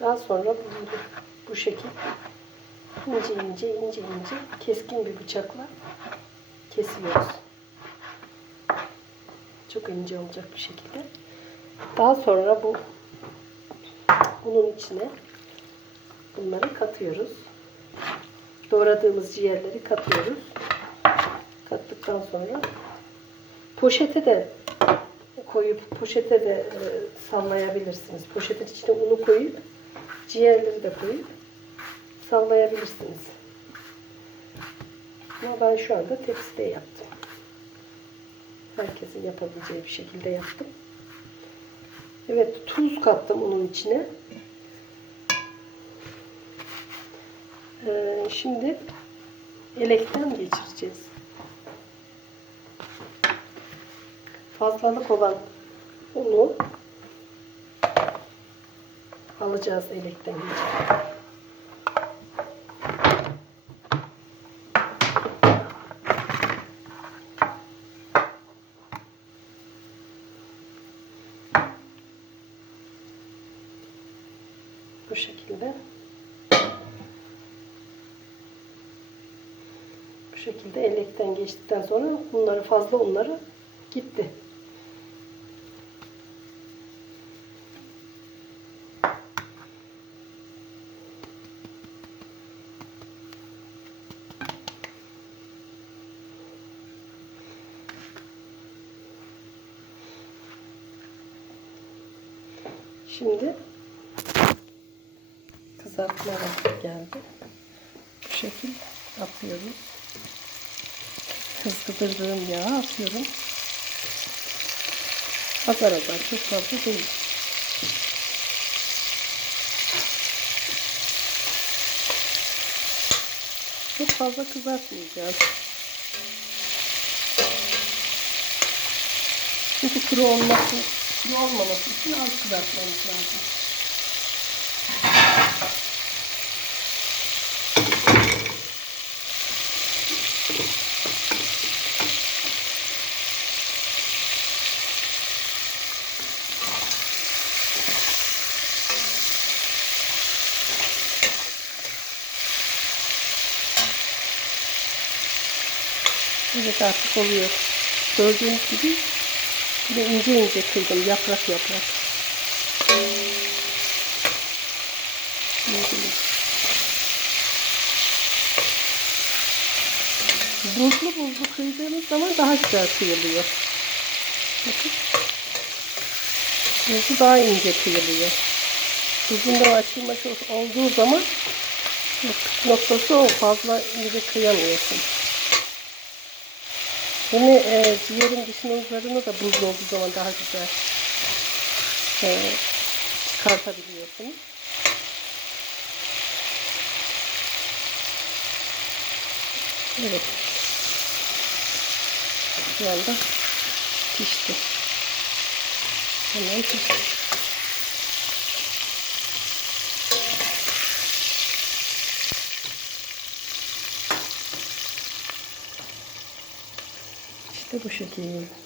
Daha sonra bunları bu şekil ince ince ince ince keskin bir bıçakla kesiyoruz. Çok ince olacak bir şekilde. Daha sonra bu bunun içine bunları katıyoruz. Doğradığımız ciğerleri katıyoruz. Kattıktan sonra poşete de koyup poşete de e, sallayabilirsiniz. Poşetin içine unu koyup ciğerleri de koyup sallayabilirsiniz. Ama ben şu anda tepside yaptım. Herkesin yapabileceği bir şekilde yaptım. Evet tuz kattım onun içine. Ee, şimdi elekten geçireceğiz. Fazlalık olan unu alacağız elekten. Bu şekilde. Bu şekilde elekten geçtikten sonra bunları fazla unları gitti. Şimdi kızartma vakti geldi. Bu şekil yapıyoruz. Kızdırdığım yağı atıyorum. Azar azar çok fazla değil. Çok fazla kızartmayacağız. Çünkü kuru olması, kuru olmaması için az kızartmamız lazım. Evet artık oluyor. Gördüğünüz gibi yine ince ince kıydım yaprak yaprak. Buzlu buzlu kıydığımız zaman daha güzel kıyılıyor. Bakın. Buzlu daha ince kıyılıyor. Buzun da açılmış olduğu zaman noktası o fazla ince kıyamıyorsun. Yine e, ciğerin dışının uçlarını da buzlu olduğu zaman daha güzel e, çıkartabiliyorsunuz. Evet. Şu anda pişti. Hemen pişti. İşte bu şekilde.